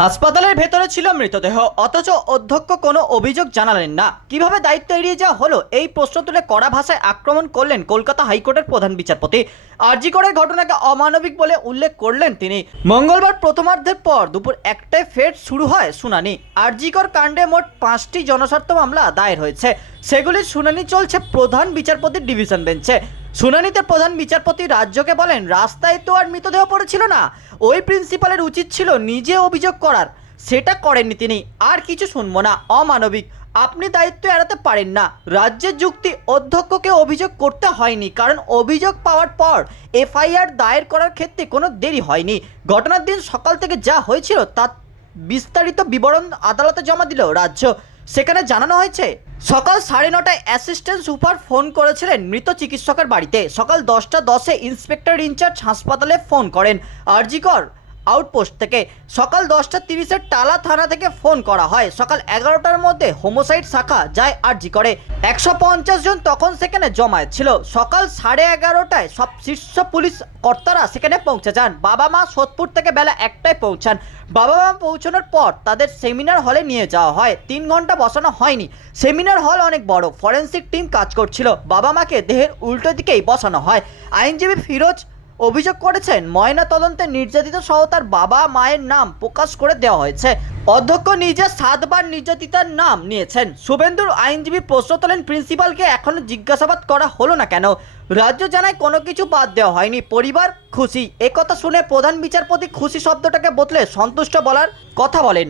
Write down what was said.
হাসপাতালের ভেতরে ছিল মৃতদেহ, অথচ অধ্যক্ষ কোনো অভিযোগ জানালেন না। কীভাবে দায়িত্ব এড়িয়ে যাওয়া হলো? এই প্রশ্ন তুলে কড়া ভাষায় আক্রমণ করলেন কলকাতা হাইকোর্টের প্রধান বিচারপতি। আরজি করে ঘটনাকে অমানবিক বলে উল্লেখ করলেন তিনি। মঙ্গলবার প্রথমার্ধের পর দুপুর একটায় ফের শুরু হয় শুনানি। আরজিকর কাণ্ডে মোট পাঁচটি জনস্বার্থ মামলা দায়ের হয়েছে। সেগুলির শুনানি চলছে প্রধান বিচারপতির ডিভিশন বেঞ্চে। শুনানিতে প্রধান বিচারপতি রাজ্যকে বলেন, রাস্তায় তো আর মৃতদেহ পড়েছিল না। ওই প্রিন্সিপালের উচিত ছিল নিজে অভিযোগ করার। সেটা করেননি তিনি। আর কিছু শুনব না। অমানবিক। আপনি দায়িত্ব এড়াতে পারেন না। রাজ্যের যুক্তি অধ্যক্ষকে অভিযোগ করতে হয়নি, কারণ অভিযোগ পাওয়ার পর এফআইআর দায়ের করার ক্ষেত্রে কোনো দেরি হয়নি। ঘটনার দিন সকাল থেকে যা হয়েছিল তা বিস্তারিত বিবরণ আদালতে জমা দিল রাজ্য। সেখানে জানানো হয়েছে সকাল সাড়ে নটায় অ্যাসিস্ট্যান্ট সুপার ফোন করেছিলেন মৃত চিকিৎসকের বাড়িতে। সকাল দশটা দশে ইন্সপেক্টর ইনচার্জ হাসপাতালে ফোন করেন। আরজিকর আউটপোস্ট থেকে সকাল দশটা তিরিশের টালা থানা থেকে ফোন করা হয়। সকাল এগারোটার মধ্যে হোমোসাইড শাখা যায় আরজি করে। একশো পঞ্চাশ জন তখন সেখানে জমায়েত ছিল। সকাল সাড়ে এগারোটায় সব শীর্ষ পুলিশ কর্তারা সেখানে পৌঁছে যান। বাবা মা সোদপুর থেকে বেলা একটায় পৌঁছান। বাবা মা পৌঁছানোর পর তাদের সেমিনার হলে নিয়ে যাওয়া হয়। তিন ঘণ্টা বসানো হয়নি। সেমিনার হল অনেক বড়। ফরেন্সিক টিম কাজ করছিল। বাবা মাকে দেহের উল্টো দিকেই বসানো হয়। আইনজীবী ফিরোজ অভিযোগ করেছেন, ময়না তদন্তে নির্যাতিত সহ তার বাবা মায়ের নাম প্রকাশ করে দেওয়া হয়েছে। অধ্যক্ষ নিজে সাতবার নির্যাতিতার নাম নিয়েছেন। শুভেন্দুর আইনজীবী প্রশ্ন তোলেন, প্রিন্সিপালকে এখনও জিজ্ঞাসাবাদ করা হলো না কেন? রাজ্য জানায় কোনো কিছু বাদ দেওয়া হয়নি। পরিবার খুশি। একথা শুনে প্রধান বিচারপতি খুশি শব্দটাকে বদলে সন্তুষ্ট বলার কথা বলেন।